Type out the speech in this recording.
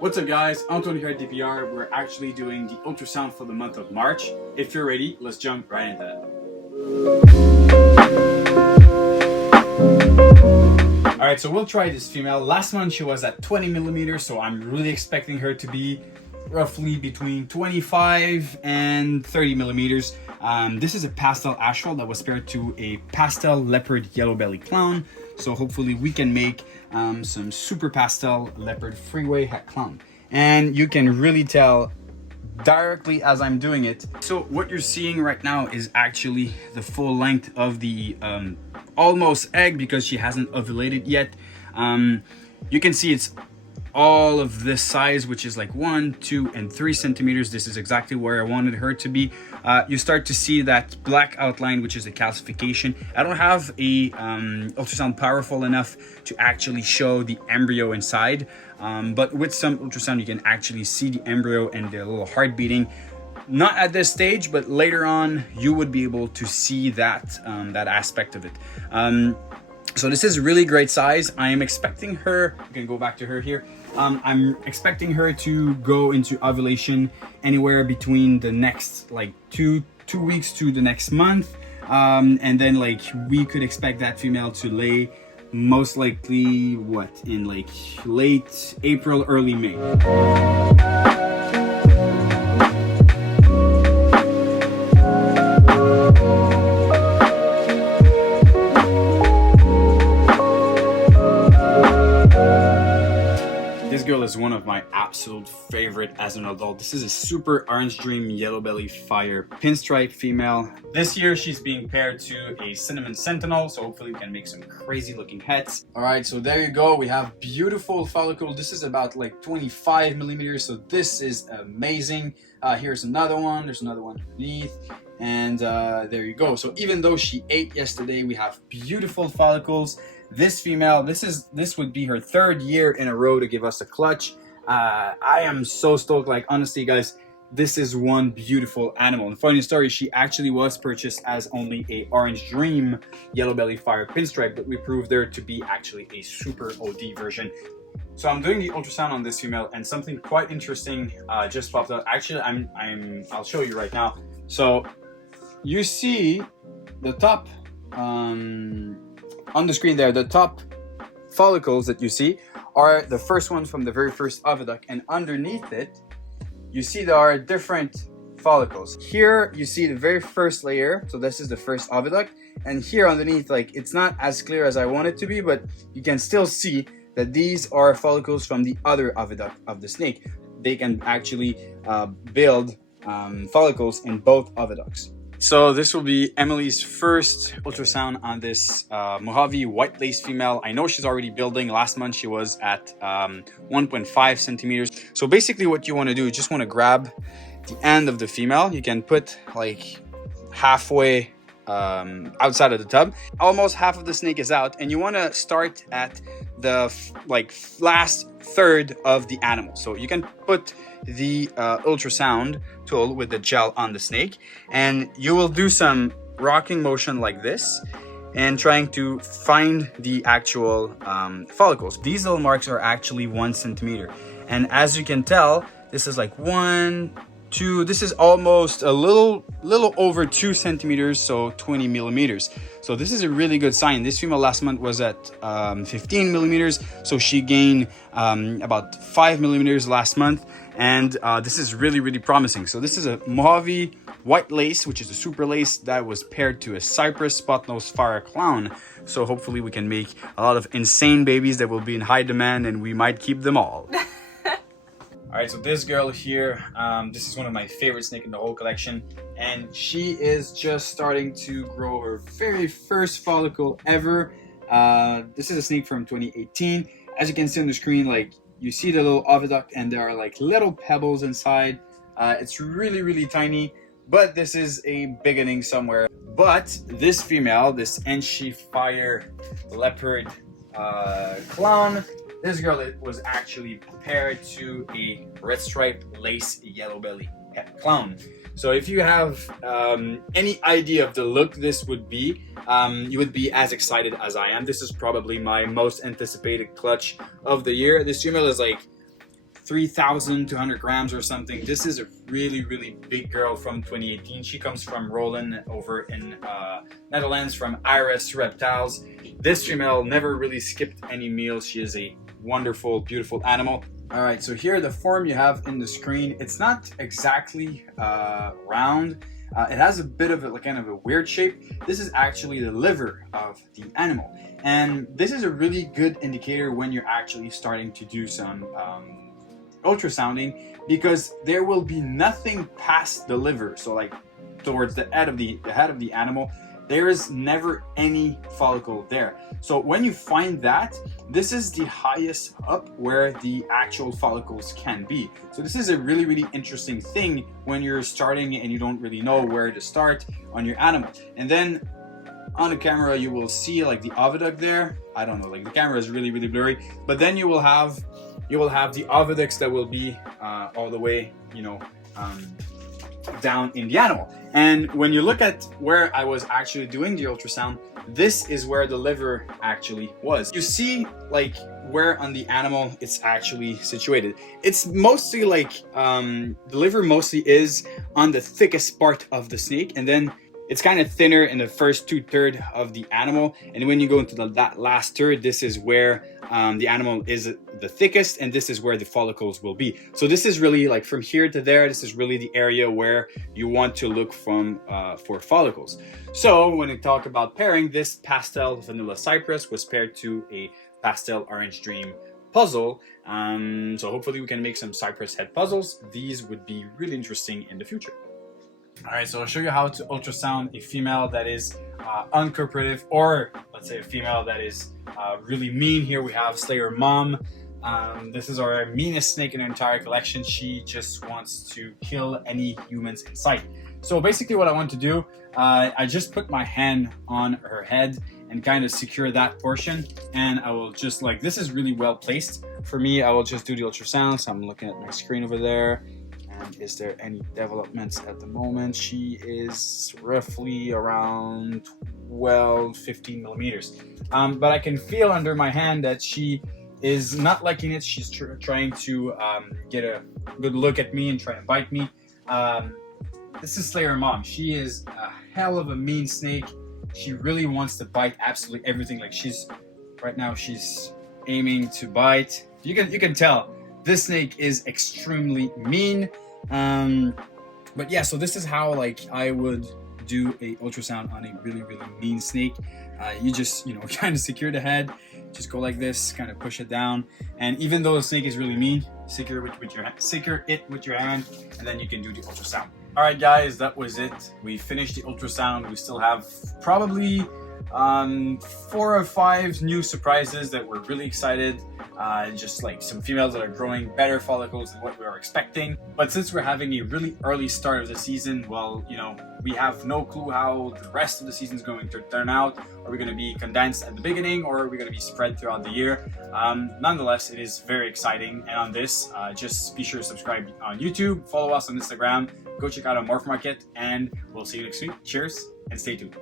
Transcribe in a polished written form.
What's up guys, Anthony here at DPR. We're actually doing the ultrasound for the month of March. If you're ready, let's jump right into that. Alright, so we'll try this female. Last month she was at 20 millimeters, so I'm really expecting her to be roughly between 25 and 30 millimeters. This is a pastel astral that was paired to a pastel leopard yellow belly clown. So hopefully we can make some super pastel leopard freeway het clown. And you can really tell directly as I'm doing it. So what you're seeing right now is actually the full length of the almost egg, because she hasn't ovulated yet. You can see it's all of this size, which is like 1, 2, and 3 centimeters. This is exactly where I wanted her to be. You start to see that black outline, which is the calcification. I don't have a ultrasound powerful enough to actually show the embryo inside, but with some ultrasound you can actually see the embryo and the little heart beating. Not at this stage, but later on you would be able to see that that aspect of it. So this is really great size. I am expecting her, you can go back to her here. I'm expecting her to go into ovulation anywhere between the next like two weeks to the next month. And then like we could expect that female to lay most likely in like late April, early May. This girl is one of my absolute favorite as an adult. This is a super orange dream yellow belly fire pinstripe female. This year she's being paired to a cinnamon sentinel, so hopefully we can make some crazy looking heads. All right, so there you go. We have beautiful follicle. This is about like 25 millimeters, so this is amazing. Here's another one. There's another one underneath. And there you go. So even though she ate yesterday, we have beautiful follicles. This female, this would be her 3rd year in a row to give us a clutch. I am so stoked. Like honestly guys, this is one beautiful animal. And funny story, she actually was purchased as only a orange dream yellow belly fire pinstripe, but we proved her to be actually a super OD version. So I'm doing the ultrasound on this female, and something quite interesting just popped up. Actually, I'll show you right now. So you see the top on the screen there, the top follicles that you see are the first ones from the very first oviduct, and underneath it you see there are different follicles. Here you see the very first layer, so this is the first oviduct, and here underneath, like it's not as clear as I want it to be, but you can still see that these are follicles from the other oviduct of the snake. They can actually build follicles in both oviducts. So this will be Emily's first ultrasound on this Mojave white lace female. I know she's already building. Last month she was at 1.5 centimeters. So basically what you want to do, you just want to grab the end of the female. You can put like halfway outside of the tub. Almost half of the snake is out, and you want to start at the last third of the animal. So you can put the ultrasound tool with the gel on the snake, and you will do some rocking motion like this and trying to find the actual follicles. These little marks are actually 1 centimeter, and as you can tell, this is like 1, 2, this is almost a little over 2 centimeters, so 20 millimeters. So this is a really good sign. This female last month was at 15 millimeters, so she gained about 5 millimeters last month, and this is really promising. So this is a Mojave white lace, which is a super lace that was paired to a cypress spot-nose fire clown. So hopefully we can make a lot of insane babies that will be in high demand, and we might keep them all. All right, so this girl here, this is one of my favorite snake in the whole collection, and she is just starting to grow her very first follicle ever. This is a snake from 2018. As you can see on the screen, like you see the little oviduct, and there are like little pebbles inside. It's really tiny, but this is a beginning somewhere. But this female, this Enchi fire leopard clown, this girl was actually paired to a red stripe lace yellow belly clown. So if you have any idea of the look this would be, you would be as excited as I am. This is probably my most anticipated clutch of the year. This female is like 3,200 grams or something. This is a really, really big girl from 2018. She comes from Roland over in Netherlands, from Iris Reptiles. This female never really skipped any meals. She is a wonderful, beautiful animal. All right, so here the form you have in the screen, it's not exactly round. It has a bit of a kind of a weird shape. This is actually the liver of the animal. And this is a really good indicator when you're actually starting to do some ultrasounding, because there will be nothing past the liver. So like towards the head of the animal, there is never any follicle there. So when you find that, this is the highest up where the actual follicles can be. So this is a really, really interesting thing when you're starting and you don't really know where to start on your animal. And then on the camera, you will see like the oviduct there. I don't know, like the camera is really, really blurry, but then you will have the oviducts that will be all the way, down in the animal. And when you look at where I was actually doing the ultrasound, this is where the liver actually was. You see like where on the animal it's actually situated. It's mostly like the liver mostly is on the thickest part of the snake, and then it's kind of thinner in the first 2/3 of the animal. And when you go into that last third, this is where the animal is the thickest, and this is where the follicles will be. So this is really like from here to there, this is really the area where you want to look for follicles. So when we talk about pairing, this pastel vanilla cypress was paired to a pastel orange dream puzzle. So hopefully we can make some cypress head puzzles. These would be really interesting in the future. All right, so I'll show you how to ultrasound a female that is uncooperative, or let's say a female that is really mean. Here we have Slayer Mom. This is our meanest snake in our entire collection. She just wants to kill any humans in sight. So basically what I want to do, I just put my hand on her head and kind of secure that portion, and I will just like, this is really well placed for me. I will just do the ultrasound. So I'm looking at my screen over there. Is there any developments at the moment? She is roughly around 12-15 millimeters. But I can feel under my hand that she is not liking it. She's trying to get a good look at me and try to bite me. This is Slayer Mom. She is a hell of a mean snake. She really wants to bite absolutely everything. Like right now she's aiming to bite. You can tell this snake is extremely mean. But yeah, so this is how like I would do a ultrasound on a really, really mean snake. You just kind of secure the head, just go like this, kind of push it down, and even though the snake is really mean, secure it with your hand, and then you can do the ultrasound. All right guys, that was it. We finished the ultrasound. We still have probably 4 or 5 new surprises that we're really excited. Just like some females that are growing better follicles than what we were expecting. But since we're having a really early start of the season, well, we have no clue how the rest of the season is going to turn out. Are we going to be condensed at the beginning, or are we going to be spread throughout the year? Nonetheless, it is very exciting. And on this, just be sure to subscribe on YouTube, follow us on Instagram, go check out our Morph Market, and we'll see you next week. Cheers, and stay tuned.